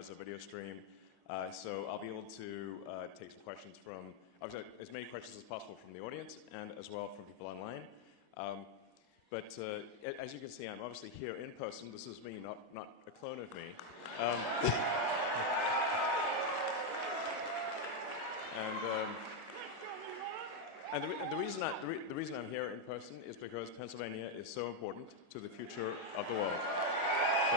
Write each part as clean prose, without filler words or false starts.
as a video stream. So I'll be able to take some questions from, as many questions as possible from the audience and as well from people online. But as you can see, I'm obviously here in person. This is me, not a clone of me. And the reason I'm here in person is because Pennsylvania is so important to the future of the world. So,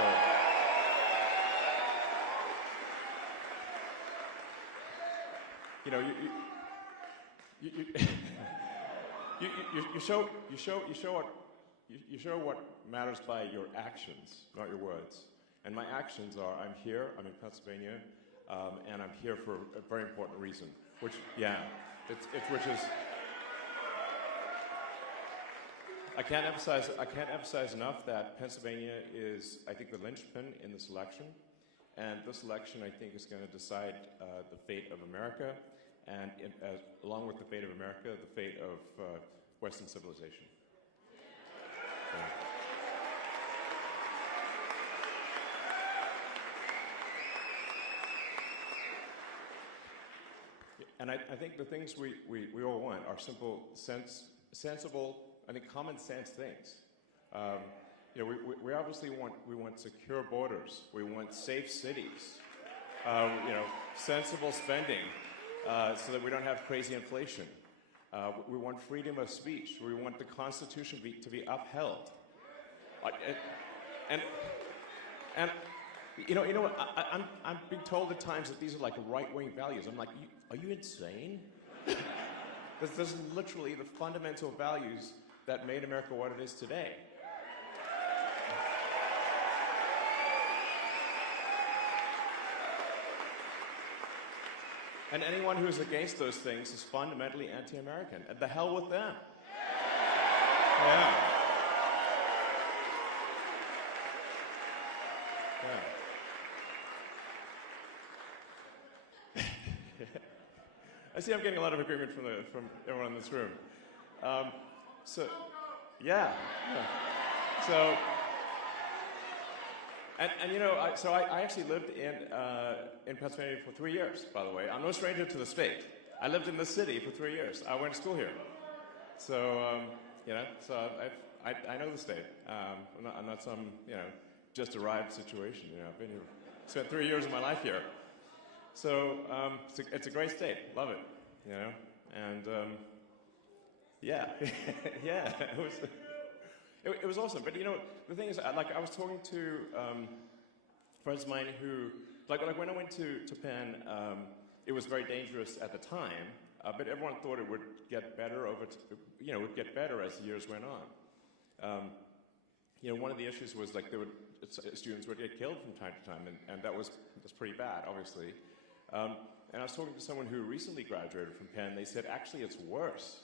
you know, you show what matters by your actions, not your words. And my actions are, I'm here, I'm in Pennsylvania, and I'm here for a very important reason. Which, yeah, which is, I can't emphasize enough that Pennsylvania is, I think, the linchpin in this election. And this election, I think, is going to decide the fate of America, and along with the fate of America, the fate of Western civilization. So. And I think the things we all want are simple, sensible, I think common sense things. You know, we obviously want secure borders. We want safe cities. You know, sensible spending, so that we don't have crazy inflation. We want freedom of speech. We want the Constitution to be upheld. And you know what? I'm being told at times that these are like right-wing values. I'm like, are you insane? This is literally the fundamental values that made America what it is today. And anyone who is against those things is fundamentally anti-American. And the hell with them. Yeah. Yeah. I see I'm getting a lot of agreement from everyone in this room. So, yeah. So, and you know, I actually lived in Pennsylvania for 3 years, by the way. I'm no stranger to the state. I lived in the city for 3 years. I went to school here. So, you know, so I know the state. I'm not some, you know, just arrived situation. You know, I've been here, spent 3 years of my life here. So it's a great state. Love it. You know, and yeah, yeah, it was awesome. But you know, the thing is, like I was talking to friends of mine who, like when I went to Penn, it was very dangerous at the time. But everyone thought it would get better it would get better as the years went on. You know, one of the issues was like students would get killed from time to time, and that's pretty bad, obviously. And I was talking to someone who recently graduated from Penn. They said, actually, it's worse.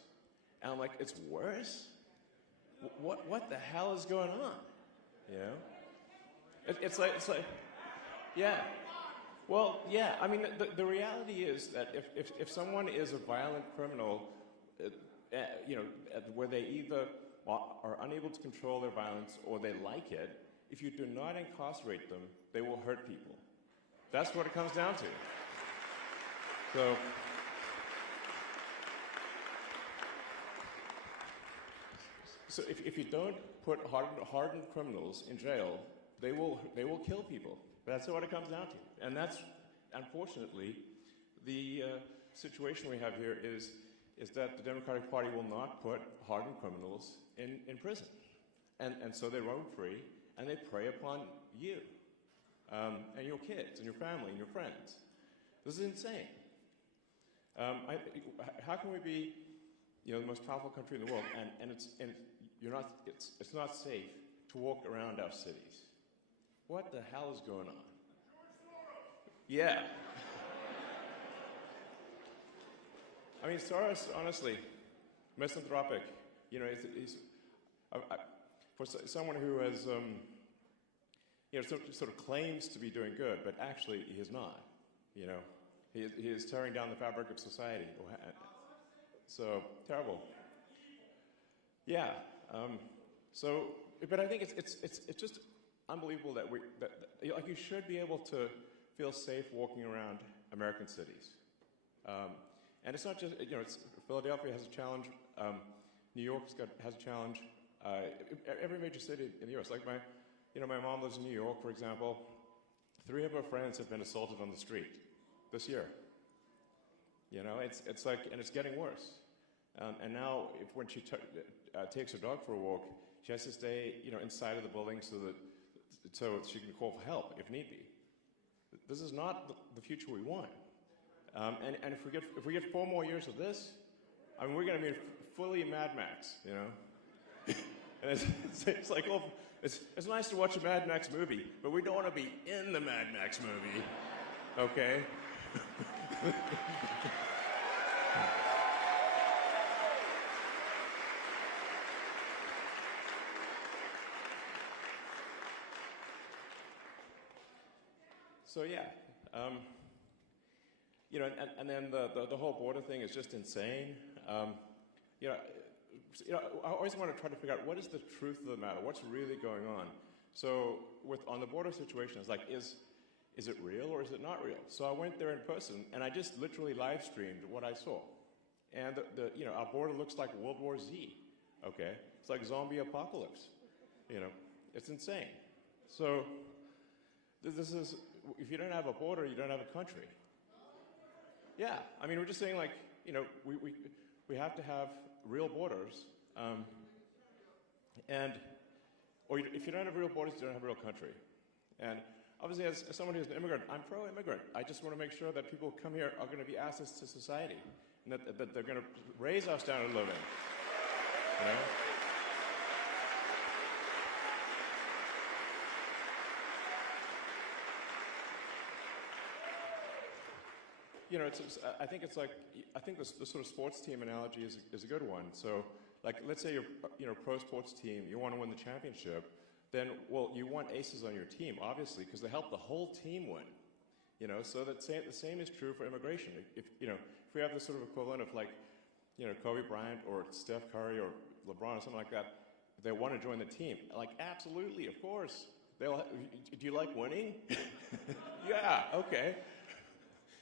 And I'm like, it's worse? What the hell is going on? You know? It's like, yeah. Well, yeah. I mean, the reality is that if someone is a violent criminal, you know, where they either are unable to control their violence or they like it, if you do not incarcerate them, they will hurt people. That's what it comes down to. So if you don't put hardened criminals in jail, they will kill people. That's what it comes down to. And that's, unfortunately, the situation we have here is that the Democratic Party will not put hardened criminals in prison. And so they roam free, and they prey upon you, and your kids, and your family, and your friends. This is insane. How can we be, you know, the most powerful country in the world, and it's not safe to walk around our cities? What the hell is going on? Yeah. I mean, Soros, honestly, misanthropic. You know, for someone who has, you know, sort of claims to be doing good, but actually he is not. You know. He is tearing down the fabric of society. So terrible. Yeah. But I think it's just unbelievable that like you should be able to feel safe walking around American cities. And it's not just, Philadelphia has a challenge, New York has a challenge, every major city in the US. Like my mom lives in New York, for example. 3 of her friends have been assaulted on the street this year. It's like, and it's getting worse. And now, when she takes her dog for a walk, she has to stay, inside of the building so she can call for help if need be. This is not the future we want. And if we get 4 more years of this, I mean, we're going to be fully Mad Max, And it's like, well, it's nice to watch a Mad Max movie, but we don't want to be in the Mad Max movie, okay? So yeah, and then the whole border thing is just insane. I always want to try to figure out what is the truth of the matter, what's really going on. So on the border situation, it's like, is it real or is it not real? So I went there in person, and I just literally live streamed what I saw. And our border looks like World War Z. Okay, it's like zombie apocalypse. It's insane. So this is, if you don't have a border, you don't have a country. Yeah, I mean, we're just saying, like, we have to have real borders, or if you don't have real borders, you don't have a real country. And obviously, as someone who's an immigrant, I'm pro-immigrant. I just want to make sure that people who come here are going to be assets to society, and that they're going to raise our standard of living. I think the sort of sports team analogy is a good one. So, like, let's say you're a pro sports team, you want to win the championship, then, well, you want aces on your team, obviously, because they help the whole team win. So the same is true for immigration. If we have this sort of equivalent of, like, Kobe Bryant or Steph Curry or LeBron or something like that, they want to join the team. Like, absolutely, of course. Do you like winning? Yeah, okay.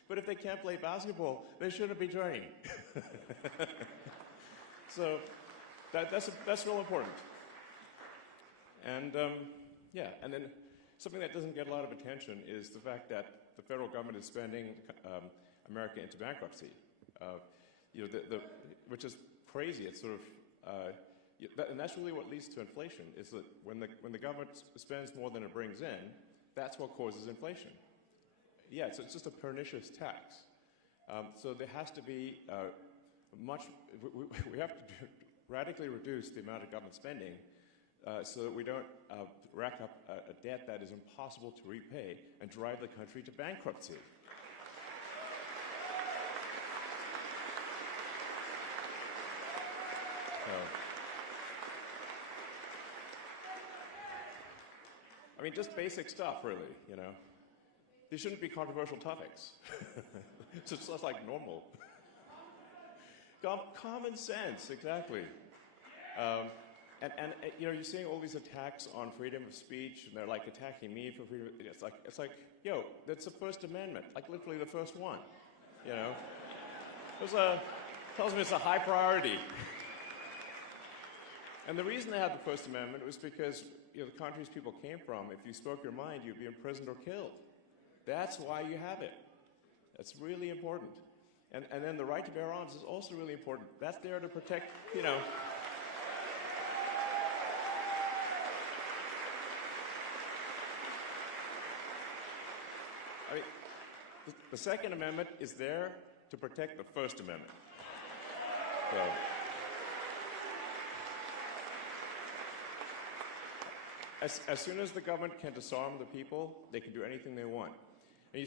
But if they can't play basketball, they shouldn't be joining. So that's real important. And and then something that doesn't get a lot of attention is the fact that the federal government is spending America into bankruptcy. Which is crazy. It's sort of, and that's really what leads to inflation. Is that when the government spends more than it brings in, that's what causes inflation. Yeah, so it's just a pernicious tax. So there has to be we have to radically reduce the amount of government spending so that we don't rack up a debt that is impossible to repay and drive the country to bankruptcy. I mean, just basic stuff, really, These shouldn't be controversial topics. It's just like normal. Common sense, exactly. And you're seeing all these attacks on freedom of speech, and they're like attacking me for freedom. It's like, yo, that's the First Amendment, like literally the first one. Tells me it's a high priority. And the reason they had the First Amendment was because the countries people came from, if you spoke your mind, you'd be imprisoned or killed. That's why you have it. That's really important. And then the right to bear arms is also really important. That's there to protect, I mean, the Second Amendment is there to protect the First Amendment. So, as soon as the government can disarm the people, they can do anything they want. And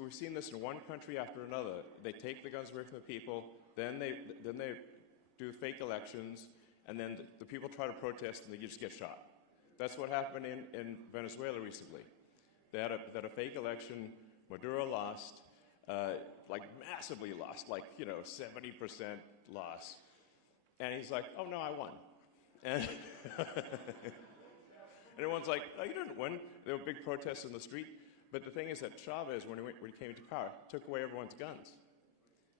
we've seen this in one country after another. They take the guns away from the people, then they do fake elections, and then the people try to protest and they just get shot. That's what happened in Venezuela recently. They had a fake election. Maduro lost, like massively lost, like 70% loss. And he's like, "Oh no, I won." And everyone's like, "Oh, you didn't win." There were big protests in the street. But the thing is that Chavez, when he came to power, took away everyone's guns.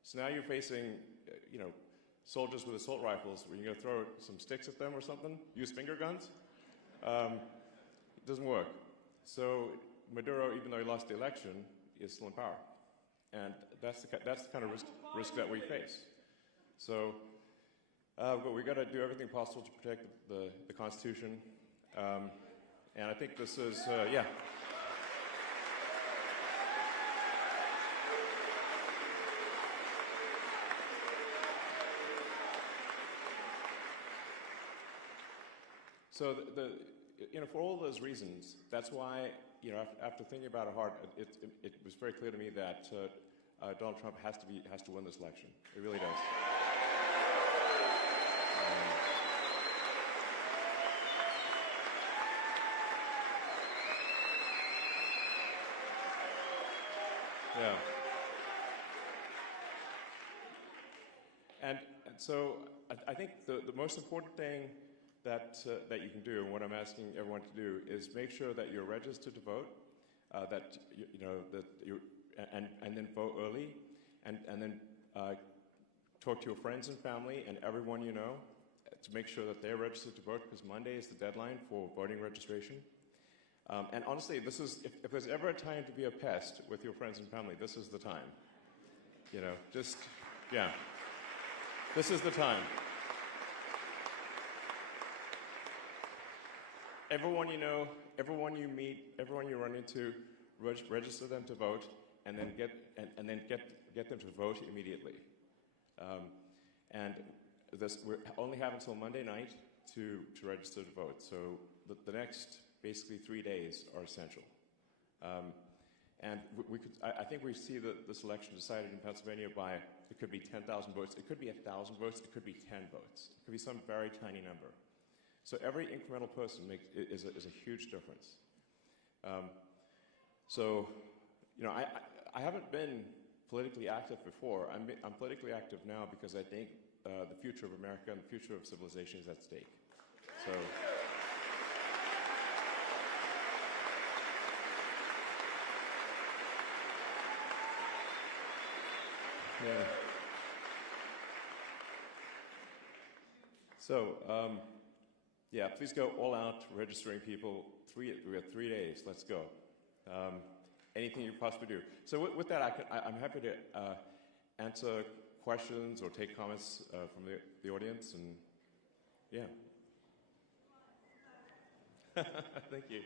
So now you're facing, soldiers with assault rifles where you're going to throw some sticks at them or something, use finger guns. It doesn't work. So Maduro, even though he lost the election, is still in power. And that's the kind of risk that we face. So but we've got to do everything possible to protect the Constitution. And I think this is, yeah. So for all those reasons, that's why, after thinking about it hard, it was very clear to me that Donald Trump has to win this election. It really does. Yeah. And so I think the most important thing that you can do, and what I'm asking everyone to do, is make sure that you're registered to vote, that and then vote early, and then talk to your friends and family and everyone you know to make sure that they're registered to vote, because Monday is the deadline for voting registration. And honestly, this is if there's ever a time to be a pest with your friends and family, this is the time. This is the time. Everyone you know, everyone you meet, everyone you run into, register them to vote, and then get them to vote immediately. And we only have until Monday night to register to vote. So the next basically 3 days are essential. And I think we see this election decided in Pennsylvania by, it could be 10,000 votes, it could be 1,000 votes, it could be 10 votes, it could be some very tiny number. So every incremental person is a huge difference. I haven't been politically active before. I'm politically active now because I think the future of America and the future of civilization is at stake. So. Yeah. So, please go all out registering people. We have 3 days. Let's go. Anything you possibly do. So with that, I'm happy to answer questions or take comments from the audience. And yeah. Thank you.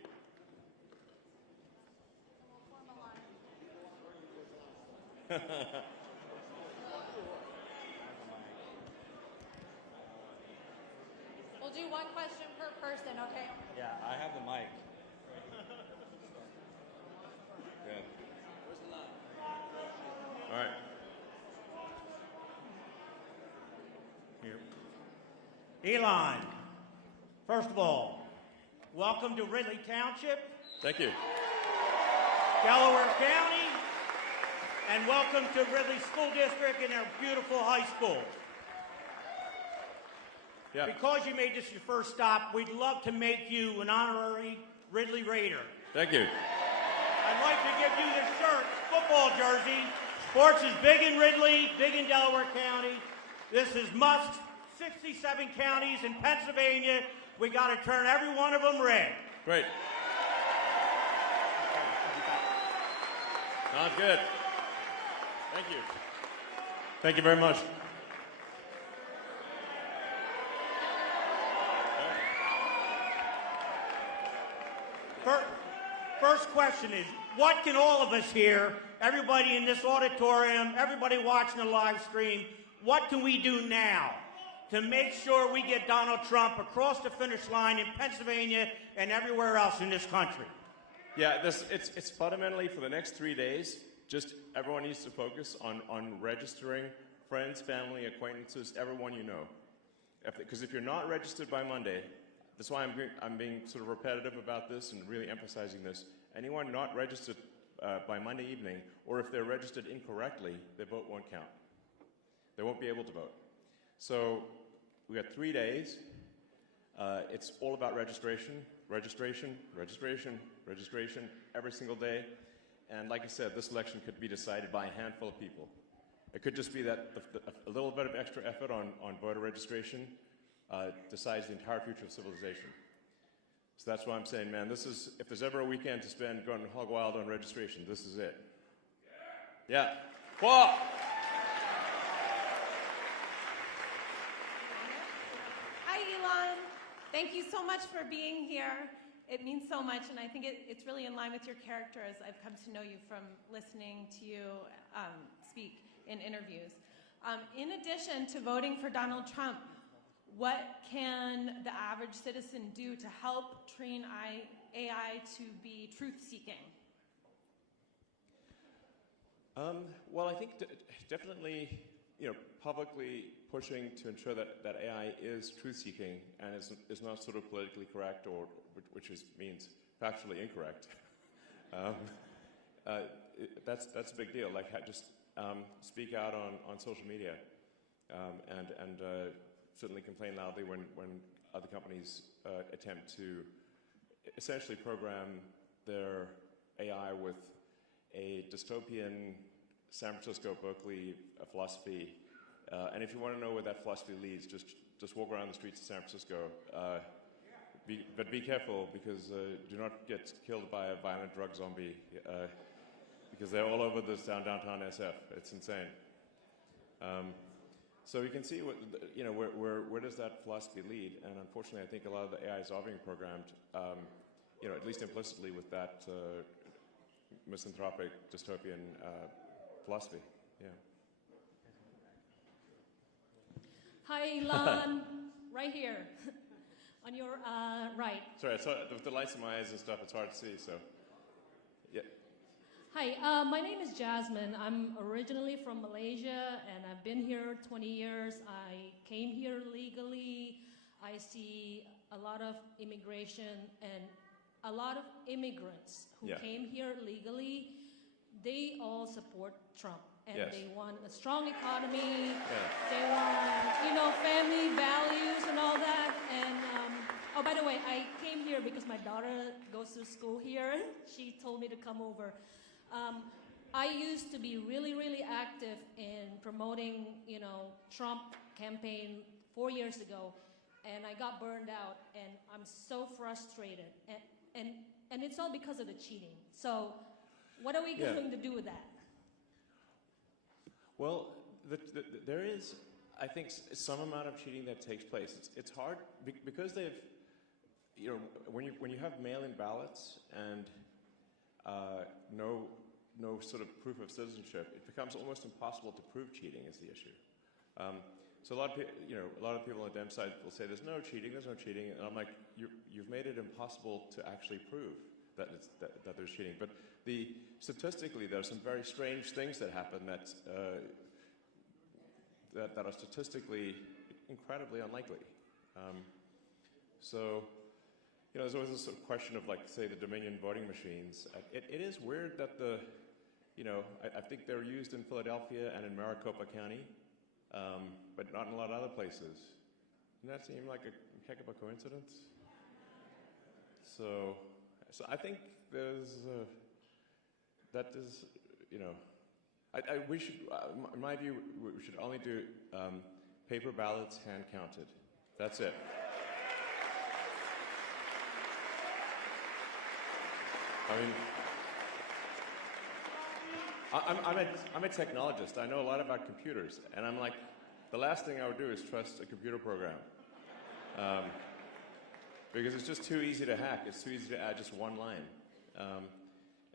We'll do one question per person, okay? Yeah, I have the mic. Yeah. Where's the line? All right. Here. Elon, first of all, welcome to Ridley Township, Thank you. Delaware County, and welcome to Ridley School District and our beautiful high school. Yeah. Because you made this your first stop, we'd love to make you an honorary Ridley Raider. Thank you. I'd like to give you this shirt, football jersey. Sports is big in Ridley, big in Delaware County. This is Musk's 67 counties in Pennsylvania. We got to turn every one of them red. Great. Sounds good. Thank you. Thank you very much. First question is, what can all of us here, everybody in this auditorium, everybody watching the live stream, what can we do now to make sure we get Donald Trump across the finish line in Pennsylvania and everywhere else in this country? Yeah, it's fundamentally for the next 3 days, just everyone needs to focus on registering friends, family, acquaintances, everyone you know. Because if you're not registered by Monday, that's why I'm being sort of repetitive about this and really emphasizing this. Anyone not registered by Monday evening, or if they're registered incorrectly, their vote won't count. They won't be able to vote. So we got 3 days. It's all about registration, registration, registration, registration every single day. And like I said, this election could be decided by a handful of people. It could just be that a little bit of extra effort on voter registration decides the entire future of civilization. So that's why I'm saying, man, this is, if there's ever a weekend to spend going hog wild on registration, this is it. Yeah. Whoa! Hi, Elon. Thank you so much for being here. It means so much, and I think it's really in line with your character as I've come to know you from listening to you speak in interviews. In addition to voting for Donald Trump, what can the average citizen do to help train AI to be truth-seeking? Well, I think definitely, publicly pushing to ensure that AI is truth-seeking and is not sort of politically correct or which means factually incorrect. That's a big deal. Like, just speak out on social media and certainly complain loudly when other companies attempt to essentially program their AI with a dystopian San Francisco, Berkeley philosophy. And if you want to know where that philosophy leads, just walk around the streets of San Francisco. But be careful, because do not get killed by a violent drug zombie, because they're all over this downtown SF. It's insane. So you can see where does that philosophy lead? And unfortunately, I think a lot of the AIs are being programmed, at least implicitly, with that misanthropic dystopian philosophy. Yeah. Hi, Elon. Right here. On your right. Sorry, with the lights in my eyes and stuff, it's hard to see, so. Yeah. Hi, my name is Jasmine. I'm originally from Malaysia, and I've been here 20 years. I came here legally. I see a lot of immigration and a lot of immigrants who came here legally. They all support Trump, and they want a strong economy. They want, family values and all that. And oh, by the way, I came here because my daughter goes to school here. She told me to come over. I used to be really, really active in promoting, Trump campaign 4 years ago, and I got burned out, and I'm so frustrated. And it's all because of the cheating. So what are we going to do with that? Well, there is, I think, some amount of cheating that takes place. It's hard because they've, when you have mail-in ballots and no sort of proof of citizenship, it becomes almost impossible to prove cheating is the issue. So a lot of people on the Dem side will say there's no cheating, and I'm like, you've made it impossible to actually prove that there's cheating. But statistically, there are some very strange things that happen that are statistically incredibly unlikely. So, there's always this sort of question of, like, say, the Dominion voting machines. It is weird that I think they're used in Philadelphia and in Maricopa County, but not in a lot of other places. Doesn't that seem like a heck of a coincidence? So I think we should, in my view, we should only do paper ballots hand counted. That's it. I mean, I'm a technologist. I know a lot about computers, and I'm like, the last thing I would do is trust a computer program, because it's just too easy to hack. It's too easy to add just one line,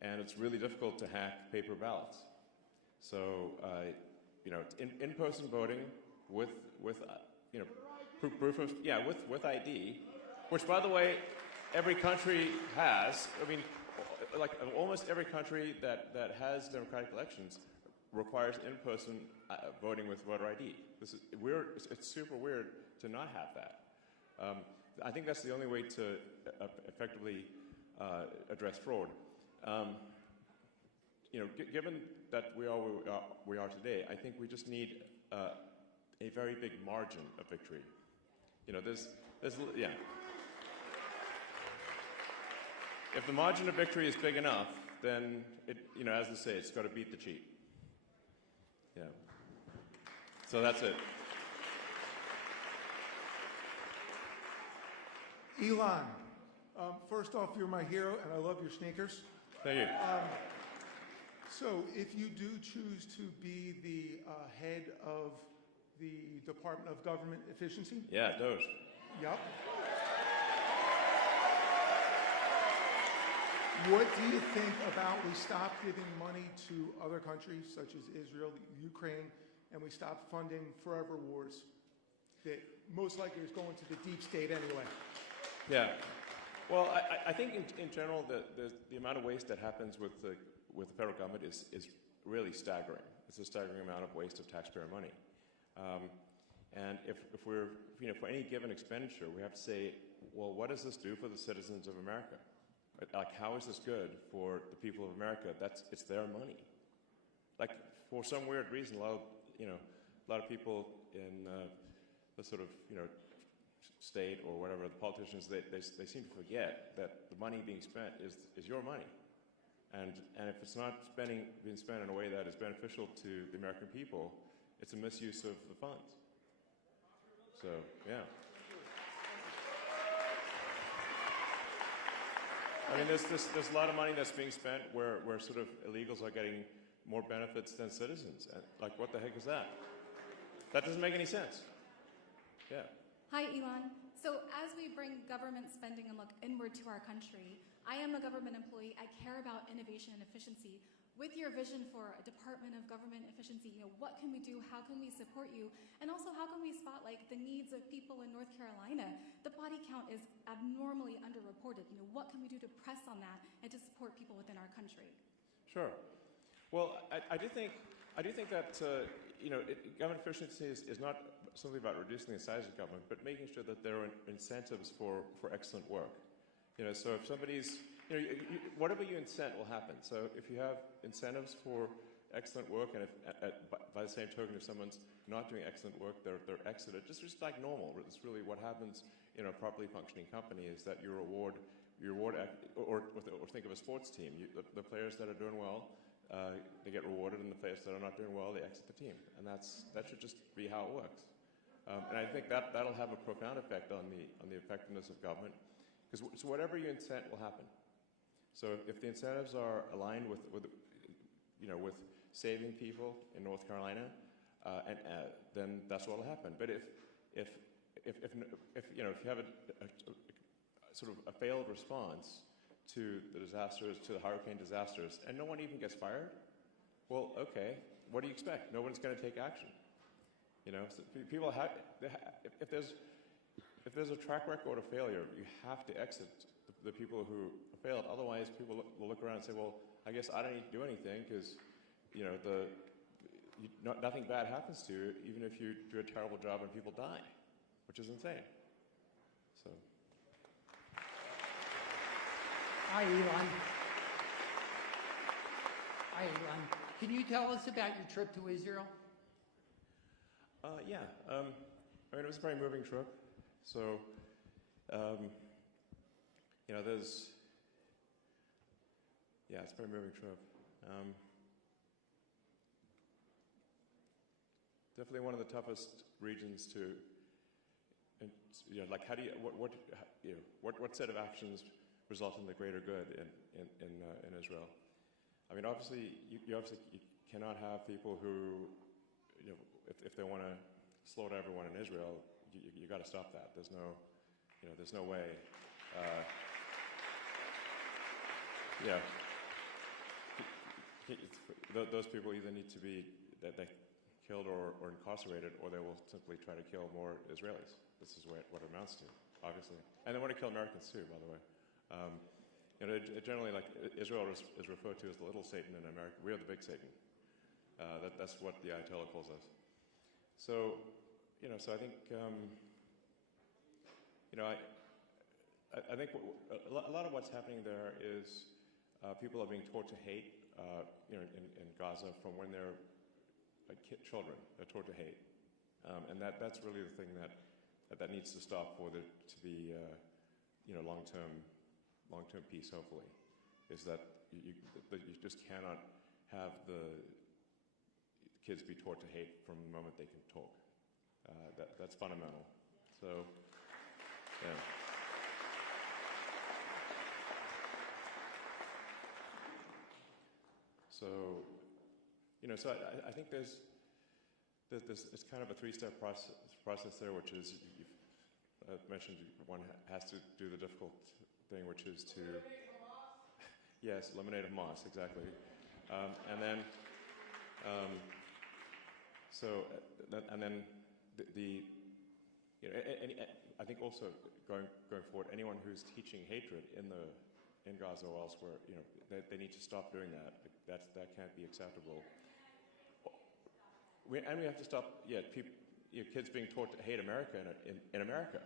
and it's really difficult to hack paper ballots. So, in-person voting with proof of with ID, which, by the way, every country has. I mean, like almost every country that has democratic elections requires in-person voting with voter ID. This is weird. It's super weird to not have that. I think that's the only way to effectively address fraud. Given that we are today, I think we just need a very big margin of victory. If the margin of victory is big enough, then as they say, it's got to beat the cheat. Yeah. So that's it. Elon, first off, you're my hero, and I love your sneakers. Thank you. So if you do choose to be the head of the Department of Government Efficiency? Yeah, those. Yep. What do you think about we stop giving money to other countries such as Israel, Ukraine, and we stop funding forever wars that most likely is going to the deep state anyway? Yeah. Well, I think in general the amount of waste that happens with the federal government is really staggering. It's a staggering amount of waste of taxpayer money. And if we're, for any given expenditure, we have to say, well, what does this do for the citizens of America? Like, how is this good for the people of America? It's their money. Like, for some weird reason, a lot of people in the sort of, state or whatever, the politicians, they seem to forget that the money being spent is your money. And if it's not being spent in a way that is beneficial to the American people, it's a misuse of the funds. So, yeah. I mean, there's a lot of money that's being spent where sort of illegals are getting more benefits than citizens. And, like, what the heck is that? That doesn't make any sense. Yeah. Hi, Elon. So as we bring government spending and look inward to our country, I am a government employee. I care about innovation and efficiency. With your vision for a Department of Government Efficiency, what can we do? How can we support you? And also, how can we spotlight the needs of people in North Carolina? The body count is abnormally underreported. What can we do to press on that and to support people within our country? Sure. Well, I do think that government efficiency is not simply about reducing the size of government, but making sure that there are incentives for excellent work. So if somebody's whatever you incent will happen. So if you have incentives for excellent work, and by the same token, if someone's not doing excellent work, they're exited. Just like normal. It's really what happens in a properly functioning company is that you reward, or think of a sports team. The players that are doing well, they get rewarded, and the players that are not doing well, they exit the team. And that should just be how it works. And I think that'll have a profound effect on the effectiveness of government, because so whatever you incent will happen. So if the incentives are aligned with saving people in North Carolina, then that's what will happen. But if you have a sort of a failed response to the disasters, to the hurricane disasters, and no one even gets fired, well, okay, what do you expect? No one's going to take action. So people if there's a track record of failure, you have to exit the people who failed. Otherwise, people will look around and say, well, I guess I don't need to do anything because, nothing bad happens to you, even if you do a terrible job and people die, which is insane. So. Hi, Elon. Can you tell us about your trip to Israel? Yeah. It was a very moving trip. So, it's a very moving trip. Definitely one of the toughest regions to, like, how do you, what set of actions result in the greater good in Israel? I mean, obviously, you cannot have people who, if they want to slaughter everyone in Israel, you got to stop that. There's no way. Those people either need to be they killed or incarcerated, or they will simply try to kill more Israelis. This is what it amounts to, obviously. And they want to kill Americans too, by the way. Generally, like, Israel is referred to as the little Satan in America. We are the big Satan. That's what the Ayatollah calls us. So, so I think, I think a lot of what's happening there is people are being taught to hate, in Gaza from when they're children. They're taught to hate, and that's really the thing that needs to stop for there to be, long-term peace, hopefully. is that that you just cannot have the kids be taught to hate from the moment they can talk. That's fundamental. So, yeah. So, so I think there's it's kind of a three-step process there, which is, I've mentioned one has to do the difficult thing, which is to... Yes, eliminate Hamas, exactly. And then, I think also going forward, anyone who's teaching hatred in Gaza or elsewhere, they need to stop doing that. That can't be acceptable. And we have to stop, kids being taught to hate America in America.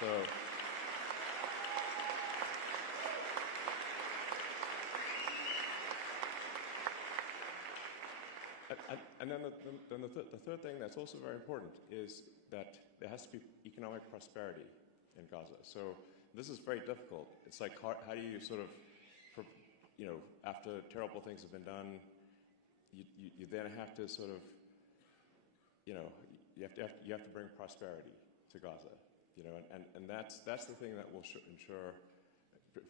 So. And then the third thing that's also very important is that there has to be economic prosperity in Gaza. So this is very difficult. It's like, how do you sort of, after terrible things have been done, you then have to sort of, you have to bring prosperity to Gaza, and that's the thing that will ensure,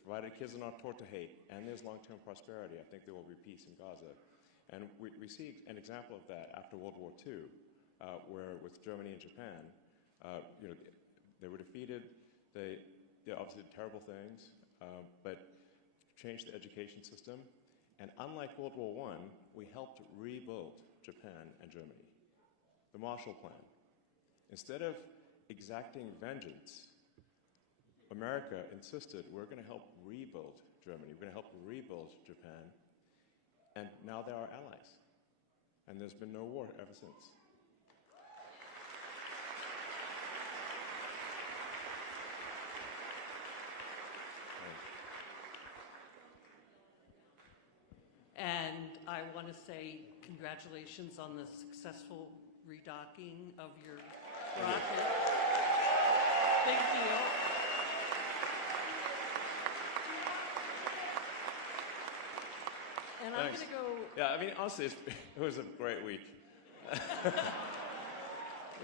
provided kids are not taught to hate and there's long-term prosperity, I think there will be peace in Gaza. And we see an example of that after World War II, where with Germany and Japan, they were defeated. They obviously did terrible things, but changed the education system. And unlike World War I, we helped rebuild Japan and Germany. The Marshall Plan. Instead of exacting vengeance, America insisted, we're going to help rebuild Germany. We're going to help rebuild Japan. And now they're our allies. And there's been no war ever since. And I want to say congratulations on the successful redocking of your rocket. Big deal. And I'm going to go... Yeah, I mean, honestly, it was a great week.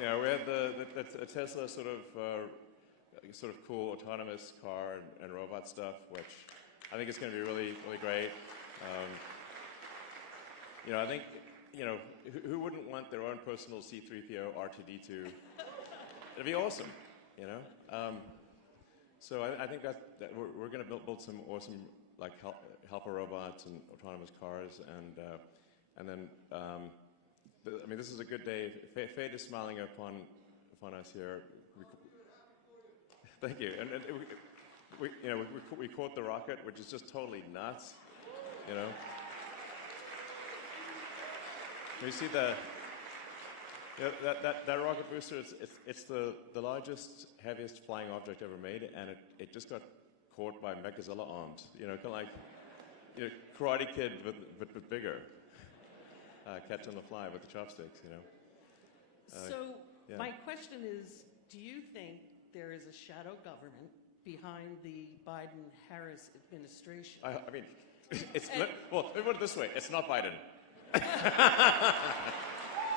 We had the Tesla sort of cool autonomous car and robot stuff, which I think is going to be really, really great. I think, who wouldn't want their own personal C-3PO R2-D2? It'd be awesome, So I think that we're going to build some awesome helper robots and autonomous cars, and then this is a good day. Fate is smiling upon us here. Thank you. And we caught the rocket, which is just totally nuts. You see that rocket booster? It's the largest, heaviest flying object ever made, and it just got caught by Mechazilla arms. Kind of like Karate Kid, but bigger. Catch on the fly with the chopsticks. My question is: do you think there is a shadow government behind the Biden-Harris administration? I mean, well, let me put it this way: it's not Biden.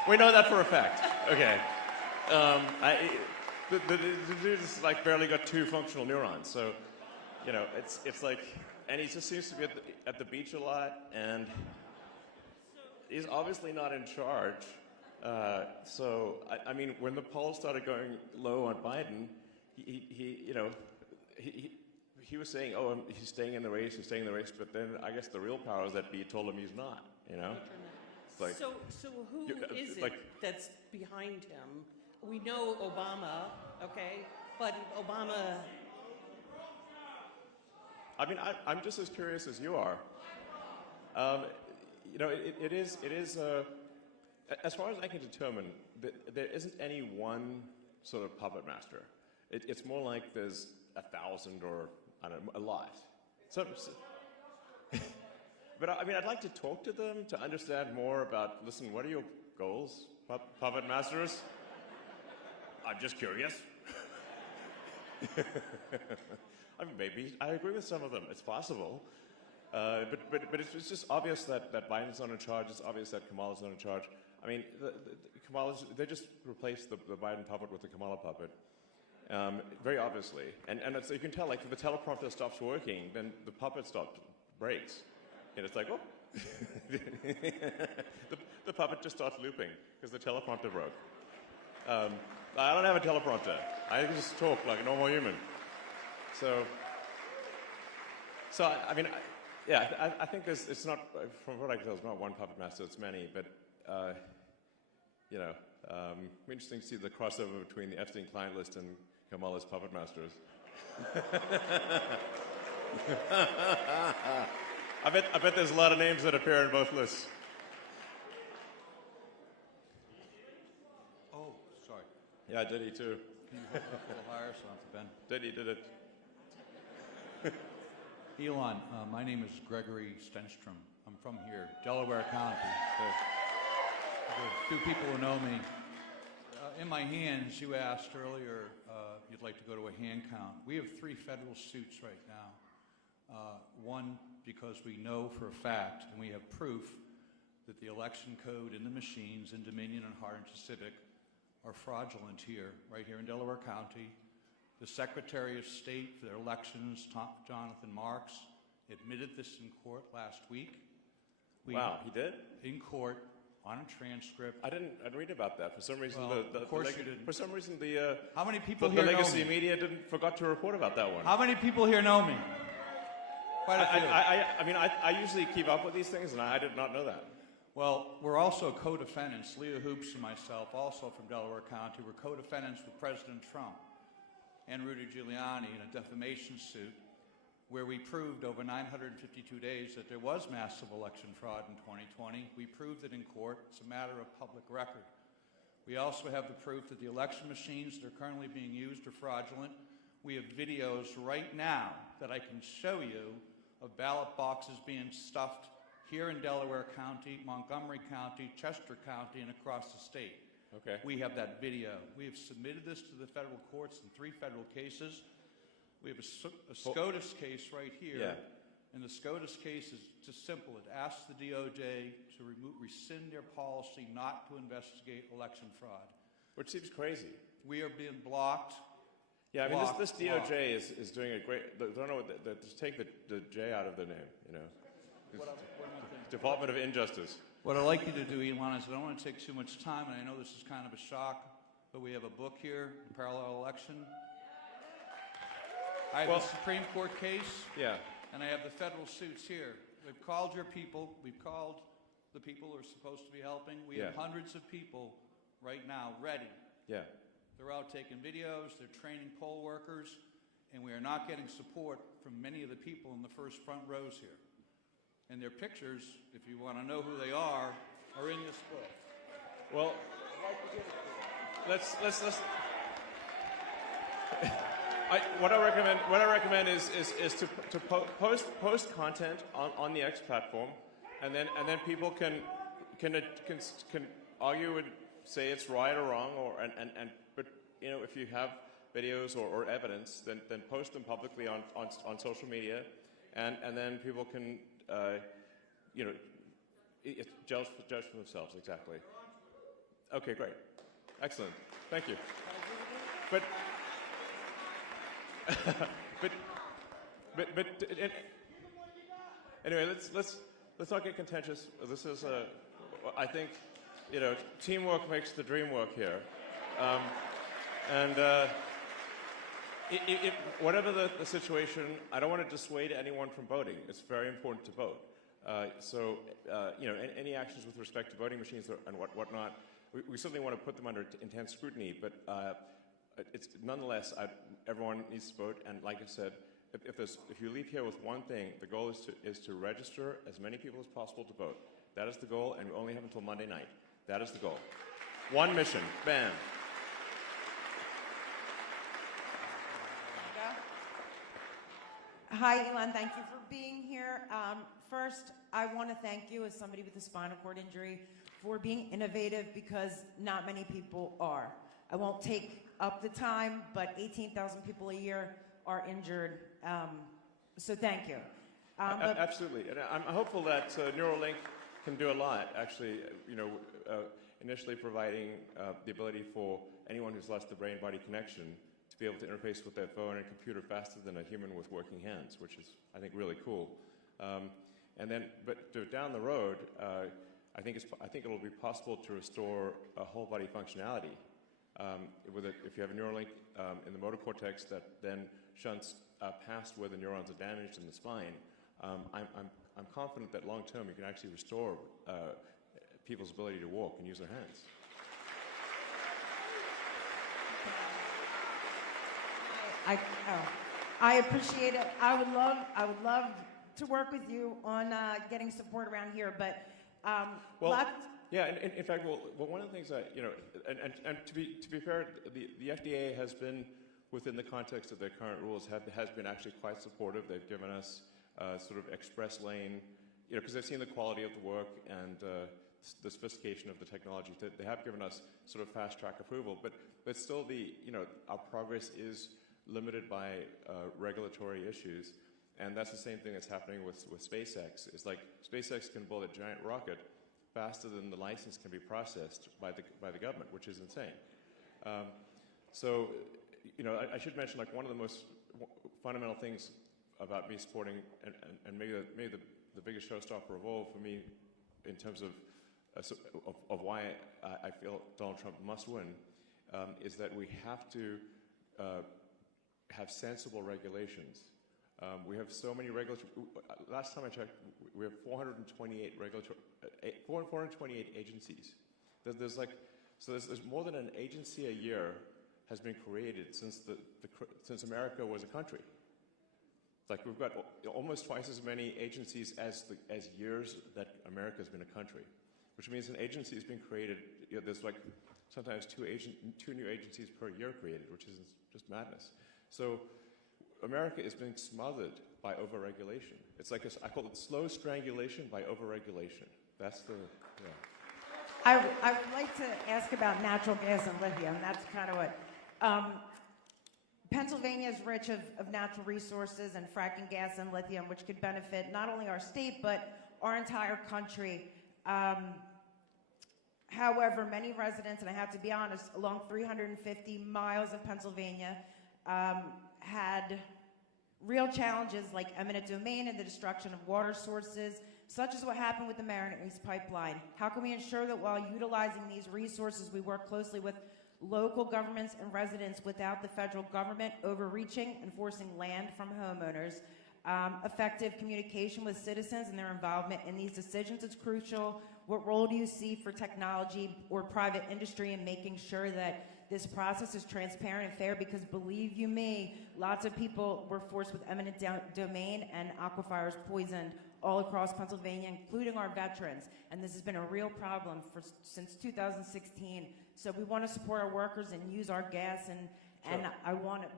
We know that for a fact. Okay. The dude's barely got 2 functional neurons, so it's like, and he just seems to be at the beach a lot, and he's obviously not in charge. So I mean, when the polls started going low on Biden, he was saying, oh, he's staying in the race, but then I guess the real powers that be told him he's not. It's so who is it that's behind him? We know Obama, okay, but Obama. I mean, I'm just as curious as you are. It is. As far as I can determine, there isn't any one sort of puppet master. It's more like there's 1,000 or I don't know, a lot. But I mean, I'd like to talk to them to understand more about. Listen, what are your goals, puppet masters? I'm just curious. I mean, maybe I agree with some of them. It's possible. But it's just obvious that Biden's not in charge. It's obvious that Kamala's not in charge. I mean, they just replaced the Biden puppet with the Kamala puppet. Very obviously. And it's, you can tell, like, if the teleprompter stops working, then the puppet breaks. And it's like, oh. the puppet just starts looping because the teleprompter broke. I don't have a teleprompter. I can just talk like a normal human. So I mean, I think it's not, from what I can tell, it's not one puppet master, it's many, but, you know, interesting to see the crossover between the Epstein client list and Kamala's puppet masters. I bet there's a lot of names that appear in both lists. Oh, sorry. Yeah, Diddy too. Can you hold it up a little higher so I'm Ben? Diddy did it. Elon, my name is Gregory Stenstrom. I'm from here, Delaware County. There's a few people who know me. In my hands, you asked earlier you'd like to go to a hand count. We have 3 federal suits right now. One, because we know for a fact, and we have proof, that the election code in the machines in Dominion and Harlingen Civic are fraudulent here, right here in Delaware County. The Secretary of State for their elections, Jonathan Marks, admitted this in court last week. Wow, he did? In court, on a transcript. I didn't read about that. For some reason, Well, of course you didn't. For some reason, the How many people the here know legacy me? media forgot to report about that one. How many people here know me? Quite a few. I mean, I usually keep up with these things, and I did not know that. Well, we're also co-defendants. Leah Hoops and myself, also from Delaware County, were co-defendants with President Trump and Rudy Giuliani in a defamation suit where we proved over 952 days that there was massive election fraud in 2020. We proved it in court. It's a matter of public record. We also have the proof that the election machines that are currently being used are fraudulent. We have videos right now that I can show you of ballot boxes being stuffed here in Delaware County, Montgomery County, Chester County, and across the state. Okay. We have that video. We have submitted this to the federal courts in 3 federal cases. We have a SCOTUS case right here. Yeah. And the SCOTUS case is just simple. It asks the DOJ to rescind their policy not to investigate election fraud. Which seems crazy. We are being blocked. Yeah, I mean, this blocked. DOJ is doing a great. I don't know. Just take the J out of the name. You know. What do you think? Department of Injustice. What I'd like you to do, Elon, is I don't want to take too much time, and I know this is kind of a shock, but we have a book here, Parallel Election. I have the Supreme Court case, Yeah. and I have the federal suits here. We've called your people. We've called the people who are supposed to be helping. We have hundreds of people right now ready. Yeah. They're out taking videos. They're training poll workers, and we are not getting support from many of the people in the first front rows here. And their pictures, if you want to know who they are in this book. Well, let's. What I recommend is to post content on the X platform, and then people can argue and say it's right or wrong, but you know, if you have videos or evidence, then post them publicly on social media, and then people can you know, judge for themselves. Exactly. Okay, great, excellent, thank you. But anyway, let's not get contentious. This is I think, you know, teamwork makes the dream work here, whatever the situation, I don't want to dissuade anyone from voting. It's very important to vote. So you know, any actions with respect to voting machines and whatnot, we certainly want to put them under intense scrutiny, but. It's nonetheless, everyone needs to vote, and like I said, if you leave here with one thing, the goal is to register as many people as possible to vote. That is the goal, and we only have until Monday night. That is the goal. One mission, bam. Hi, Elon. Thank you for being here. First, I want to thank you as somebody with a spinal cord injury for being innovative, because not many people are. I won't take up the time, but 18,000 people a year are injured. So thank you. But Absolutely, and I'm hopeful that Neuralink can do a lot. Actually, initially providing the ability for anyone who's lost the brain-body connection to be able to interface with their phone and computer faster than a human with working hands, which is, I think, really cool. But down the road, I think it'll be possible to restore a whole body functionality. If you have a Neuralink in the motor cortex that then shunts past where the neurons are damaged in the spine, I'm confident that long term you can actually restore people's ability to walk and use their hands. I appreciate it. I would love to work with you on getting support around here, but yeah. In fact, one of the things that and to be fair, the FDA has been, within the context of their current rules, has been actually quite supportive. They've given us sort of express lane, because they've seen the quality of the work and the sophistication of the technology. They have given us sort of fast track approval, but still our progress is limited by regulatory issues, and that's the same thing that's happening with SpaceX. It's like SpaceX can build a giant rocket faster than the license can be processed by the government, which is insane. I should mention, like, one of the most fundamental things about me supporting, and maybe the biggest showstopper of all for me, in terms of why I feel Donald Trump must win, is that we have to have sensible regulations. We have so many regulatory. Last time I checked, we have 428 agencies. There's more than an agency a year has been created since America was a country. It's like we've got almost twice as many agencies as years that America has been a country, which means an agency has been created. There's like sometimes two new agencies per year created, which is just madness. So America is being smothered by overregulation. It's like I call it slow strangulation by overregulation. That's the. Yeah. I would like to ask about natural gas and lithium. That's kind of what. Pennsylvania is rich of natural resources and fracking gas and lithium, which could benefit not only our state, but our entire country. However, many residents, and I have to be honest, along 350 miles of Pennsylvania had real challenges like eminent domain and the destruction of water sources, such as what happened with the Mariner East pipeline. How can we ensure that while utilizing these resources, we work closely with local governments and residents without the federal government overreaching and forcing land from homeowners? Effective communication with citizens and their involvement in these decisions is crucial. What role do you see for technology or private industry in making sure that this process is transparent and fair? Because believe you me, lots of people were forced with eminent domain and aquifers poisoned all across Pennsylvania, including our veterans. And this has been a real problem since 2016. So we want to support our workers and use our gas,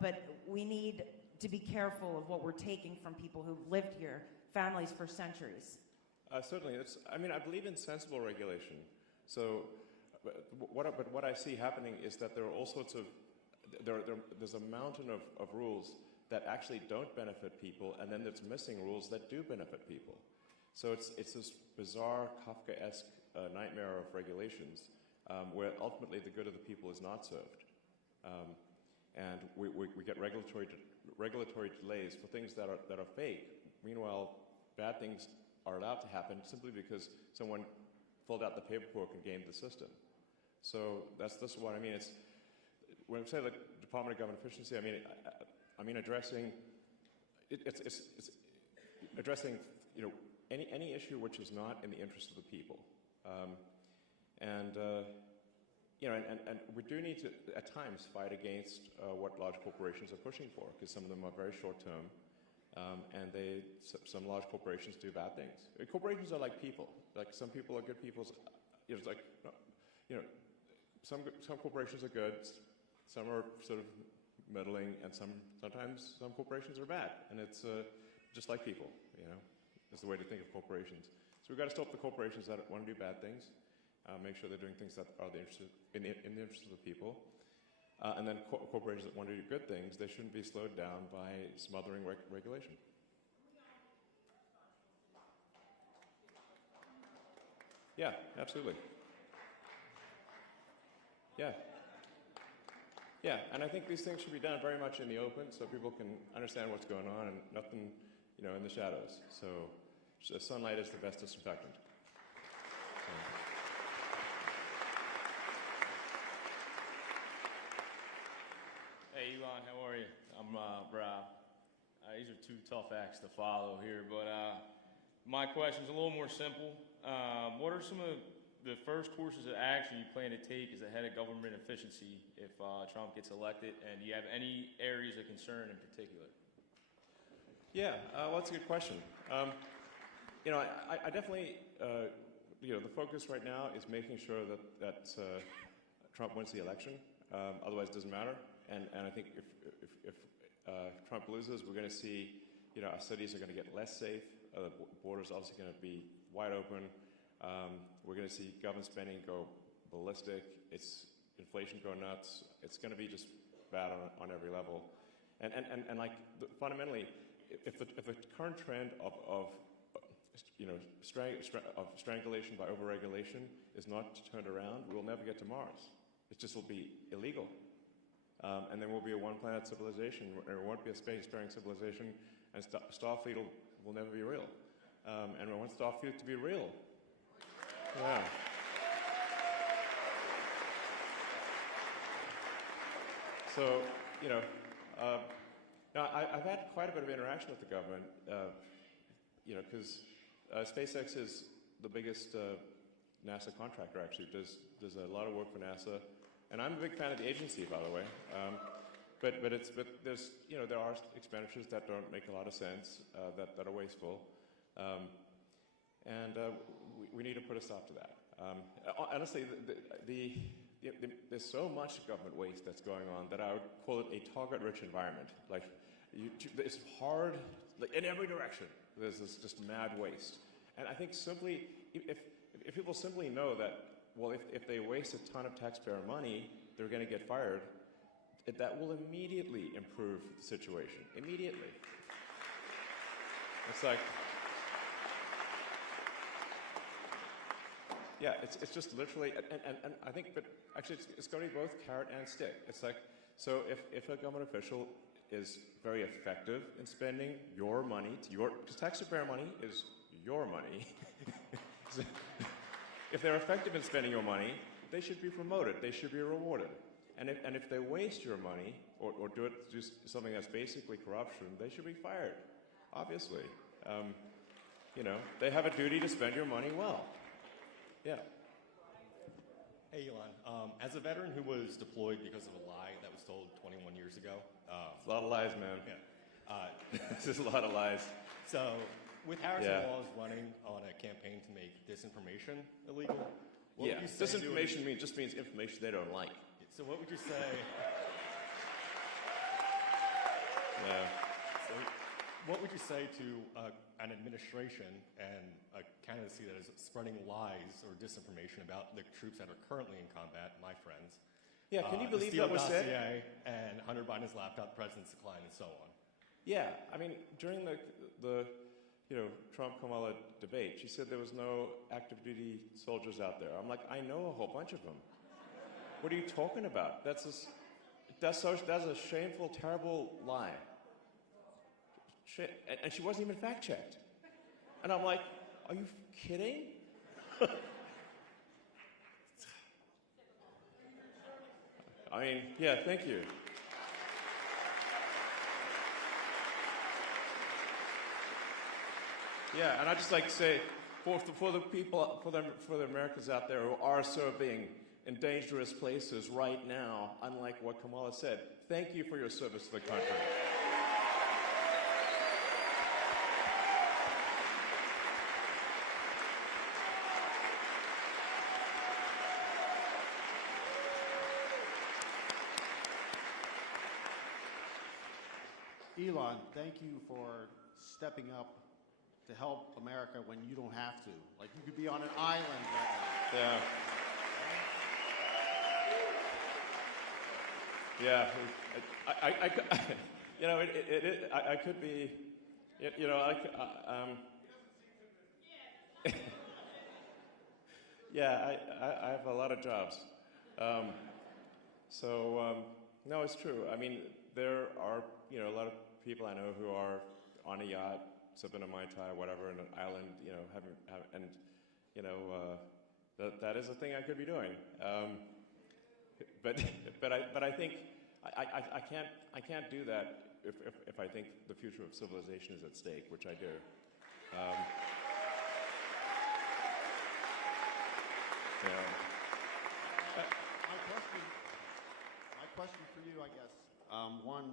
but we need to be careful of what we're taking from people who've lived here, families for centuries. Certainly, I believe in sensible regulation. So, what I see happening is that there are all sorts of there's a mountain of rules that actually don't benefit people, and then there's missing rules that do benefit people. So it's this bizarre Kafkaesque nightmare of regulations where ultimately the good of the people is not served, and we get regulatory delays for things that are fake. Meanwhile, bad things are allowed to happen simply because someone filled out the paperwork and gamed the system. So that's what I mean. It's when I say the Department of Government Efficiency, I mean addressing any issue which is not in the interest of the people, and we do need to at times fight against what large corporations are pushing for, because some of them are very short term. And some large corporations do bad things. Corporations are like people. Like some people are good people. It's like, some corporations are good, some are sort of middling, and sometimes some corporations are bad. And it's just like people, is the way to think of corporations. So we've got to stop the corporations that want to do bad things, make sure they're doing things that are in the interest of the people. And then corporations that want to do good things, they shouldn't be slowed down by smothering regulation. Yeah, absolutely. Yeah. Yeah, and I think these things should be done very much in the open so people can understand what's going on and nothing, in the shadows. So sunlight is the best disinfectant. Hey, Elon, how are you? I'm Rob. These are two tough acts to follow here, but my question's a little more simple. What are some of the first courses of action you plan to take as the head of government efficiency if Trump gets elected, and do you have any areas of concern in particular? Yeah, well, that's a good question. I definitely, the focus right now is making sure that Trump wins the election. Otherwise, it doesn't matter. And I think if Trump loses, we're going to see, our cities are going to get less safe. The border's obviously going to be wide open. We're going to see government spending go ballistic. It's inflation go nuts. It's going to be just bad on every level. And fundamentally, if the current trend of strangulation by overregulation is not turned around, we'll never get to Mars. It just will be illegal. And then we'll be a one-planet civilization. There won't be a space-faring civilization, and Starfleet will never be real. And we want Starfleet to be real. Yeah. So, I've had quite a bit of interaction with the government, because SpaceX is the biggest NASA contractor, actually. Does a lot of work for NASA. And I'm a big fan of the agency, by the way. But there's, there are expenditures that don't make a lot of sense, that are wasteful. And we need to put a stop to that. Honestly, there's so much government waste that's going on that I would call it a target-rich environment. Like, it's hard, like in every direction. There's this just mad waste. And I think simply, if people simply know that, well, if they waste a ton of taxpayer money, they're going to get fired, that will immediately improve the situation. Immediately. It's like, yeah, it's just literally, and I think, but actually it's going to be both carrot and stick. It's like, so if a government official is very effective in spending your money, because taxpayer money is your money. So, if they're effective in spending your money, they should be promoted. They should be rewarded. And if they waste your money or do something that's basically corruption, they should be fired. Obviously, they have a duty to spend your money well. Yeah. Hey, Elon. As a veteran who was deployed because of a lie that was told 21 years ago, it's a lot of lies, man. Yeah. This is a lot of lies. So, with Harrison Laws running on a campaign to make disinformation illegal, what would you say disinformation just means information they don't like. So what would you say? Yeah. So what would you say to an administration and a candidacy that is spreading lies or disinformation about the troops that are currently in combat, my friends? Yeah, can you believe that was said? And Hunter Biden's laptop, president's decline, and so on. Yeah, I mean, during the Trump-Kamala debate, she said there was no active duty soldiers out there. I'm like, I know a whole bunch of them. What are you talking about? That's a shameful, terrible lie. And she wasn't even fact-checked. And I'm like, are you kidding? I mean, yeah, thank you. Yeah, and I just like to say, for the people, for the Americans out there who are serving in dangerous places right now, unlike what Kamala said, thank you for your service to the country. Elon, thank you for stepping up to help America when you don't have to. Like, you could be on an island right now. Yeah. Yeah, you know, I could be, you know, yeah, I have a lot of jobs. No, it's true. I mean, there are, you know, a lot of people I know who are on a yacht, sipping a Mai Tai, whatever, in an island, you know, and, you know, that is a thing I could be doing. But I think I can't do that if I think the future of civilization is at stake, which I do. You know. My question for you, I guess. One,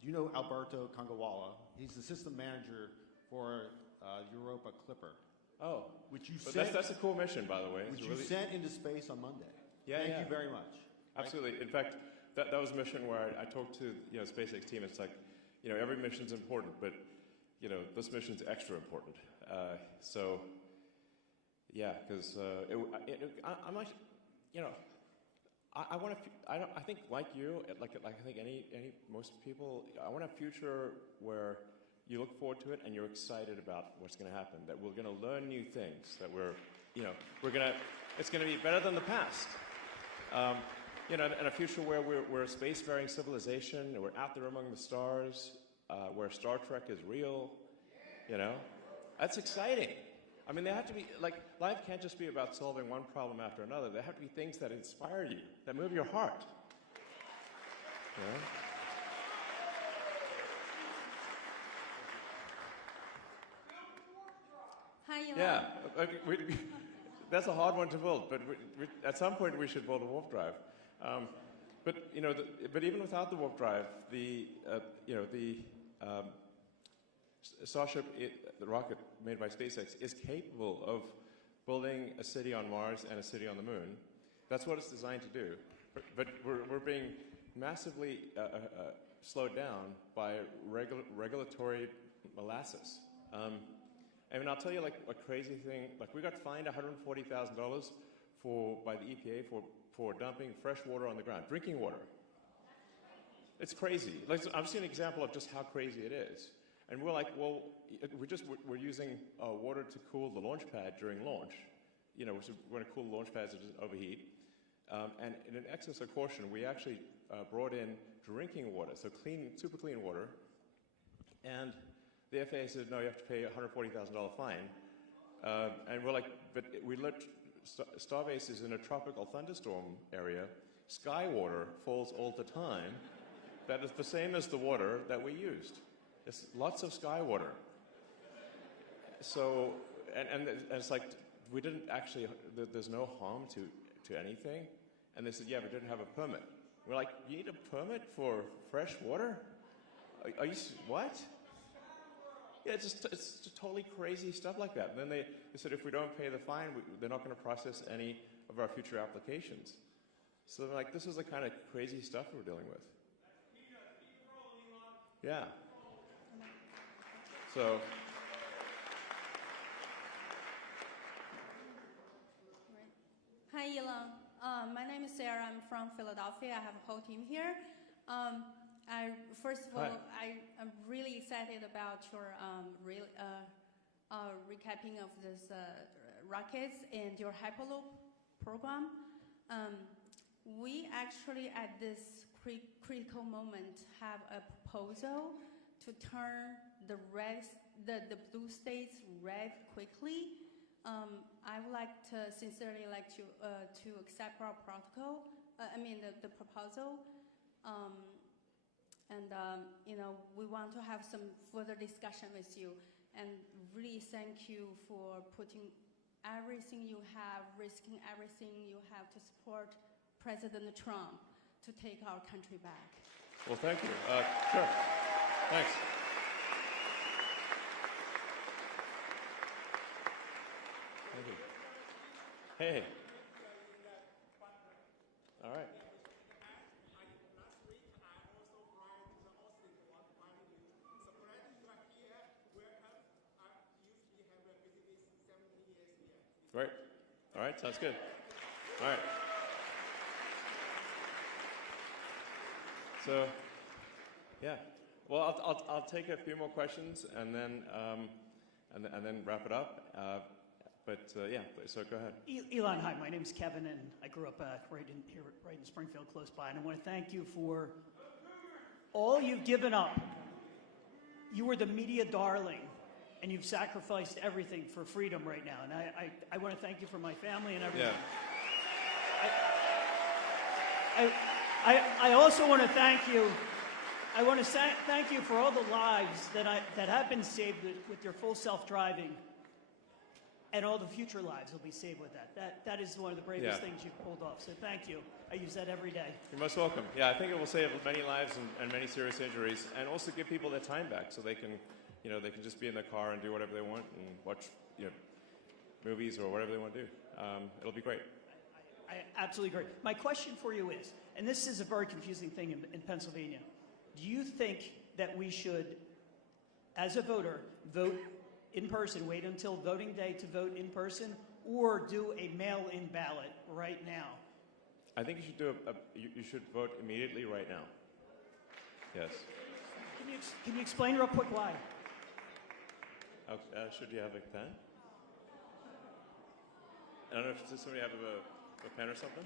do you know Alberto Congawala? He's the system manager for Europa Clipper. Oh, which you but sent, that's a cool mission, by the way. Which it's you sent into space on Monday. Yeah, Thank yeah. you very much. Absolutely. In fact, that was a mission where I talked to, you know, SpaceX team. It's like, you know, every mission's important, but, you know, this mission's extra important. So, yeah, because I'm like, you know, I want to. I think like you, like I think most people, I want a future where you look forward to it and you're excited about what's going to happen. That we're going to learn new things. That it's going to be better than the past. You know, in a future where we're a spacefaring civilization, and we're out there among the stars, where Star Trek is real. You know, that's exciting. I mean, there have to be, like, life can't just be about solving one problem after another. There have to be things that inspire you, that move your heart. You know? Hi, Elon. Yeah, that's a hard one to build, but at some point we should build a warp drive. But you know, but even without the warp drive, the Starship, the rocket made by SpaceX, is capable of building a city on Mars and a city on the Moon. That's what it's designed to do. But we're being massively slowed down by regulatory molasses. I mean, I'll tell you, like, a crazy thing. Like, we got fined $140,000 by the EPA for dumping fresh water on the ground, drinking water. It's crazy. Like, I've seen an example of just how crazy it is. And we're like, well, we're using water to cool the launch pad during launch. You know, we're going to cool the launch pads that doesn't overheat. And in an excess of caution, we actually brought in drinking water, so clean, super clean water. And the FAA said, no, you have to pay a $140,000 fine. And we're like, but we let Starbase is in a tropical thunderstorm area. Sky water falls all the time. That is the same as the water that we used. It's lots of sky water. So, and it's like, we didn't actually, there's no harm to anything. And they said, yeah, we didn't have a permit. We're like, you need a permit for fresh water? Are you, what? Yeah, it's just totally crazy stuff like that. And then they said if we don't pay the fine, they're not going to process any of our future applications. So they're like, this is the kind of crazy stuff we're dealing with. Yeah. So. Hi, Elon. My name is Sarah. I'm from Philadelphia. I have a whole team here. First of all, I'm really excited about your recapping of this rockets and your Hyperloop program. We actually, at this critical moment, have a proposal to turn the blue states red quickly. I would like to sincerely to accept our protocol. The proposal. You know, we want to have some further discussion with you, and really thank you for putting everything you have, risking everything you have to support President Trump to take our country back. Well, thank you. Sure. Thanks. Thank you. Hey. All right. Great. All right, sounds good. All right. So, yeah. Well, I'll take a few more questions and then wrap it up. Yeah, so go ahead. Elon, hi. My name's Kevin, and I grew up right in Springfield, close by. And I want to thank you for all you've given up. You were the media darling, and you've sacrificed everything for freedom right now. And I want to thank you for my family and everything. Yeah. I also want to thank you. I want to thank you for all the lives that have been saved with your full self-driving, and all the future lives will be saved with that. That is one of the bravest things you've pulled off. So thank you. I use that every day. You're most welcome. Yeah, I think it will save many lives and many serious injuries, and also give people their time back, so they can, they can just be in their car and do whatever they want and watch, movies or whatever they want to do. It'll be great. I absolutely agree. My question for you is, and this is a very confusing thing in Pennsylvania, do you think that we should, as a voter, vote in person, wait until voting day to vote in person, or do a mail-in ballot right now? I think you should do you should vote immediately right now. Yes. Can you explain real quick why? Should you have a pen? I don't know if somebody have a pen or something.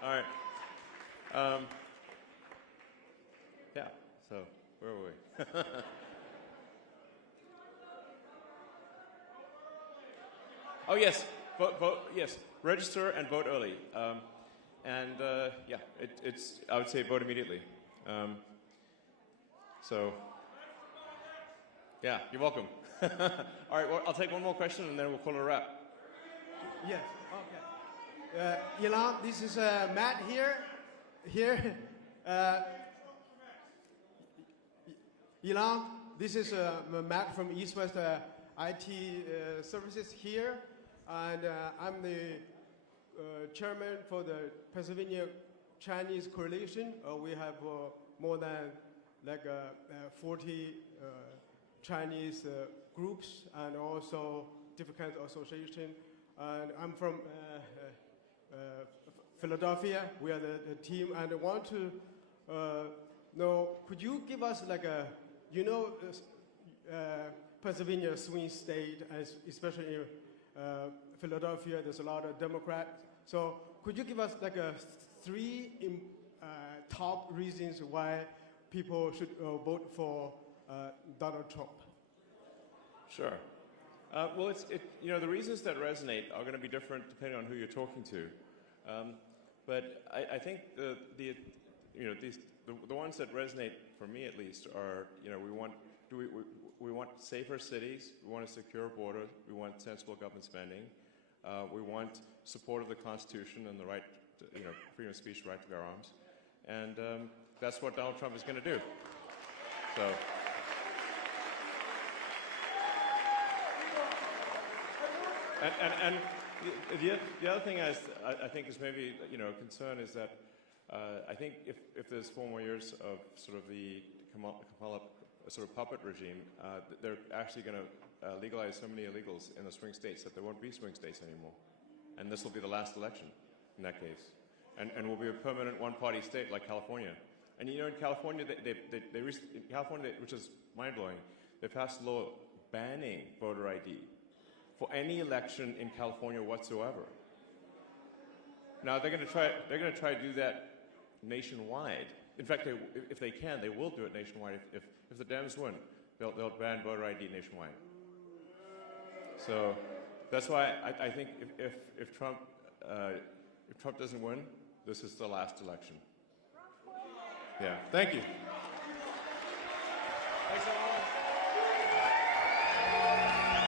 All right. Yeah. So where were we? Oh yes, vote. Yes, register and vote early. Yeah, it's. I would say vote immediately. So. Yeah, you're welcome. All right. Well, I'll take one more question and then we'll call it a wrap. Yes. Okay. Elon, this is Matt here. Elon, this is Matt from East West IT Services here, and I'm the chairman for the Pennsylvania Chinese Coalition. We have more than 40 Chinese groups and also different kinds of associations. And I'm from Philadelphia. We are the team, and I want to know, could you give us Pennsylvania swing state, especially in Philadelphia, there's a lot of Democrats. So could you give us three top reasons why people should vote for Donald Trump? Sure. Well, the reasons that resonate are going to be different depending on who you're talking to. But I think the ones that resonate for me at least are, we want safer cities, we want a secure border, we want sensible government spending, we want support of the Constitution and the right to, freedom of speech, right to bear arms, and that's what Donald Trump is going to do. So. And the other thing I think is maybe a concern is that I think if there's 4 more years of sort of the Kamala sort of puppet regime, they're actually going to legalize so many illegals in the swing states that there won't be swing states anymore, and this will be the last election in that case, and we'll be a permanent one-party state like California. And in California, California, which is mind-blowing, they passed a law banning voter ID for any election in California whatsoever. Now they're going to try to do that nationwide. In fact, if they can, they will do it nationwide. If the Dems win, they'll ban voter ID nationwide. So that's why I think if Trump doesn't win, this is the last election. Yeah. Thank you.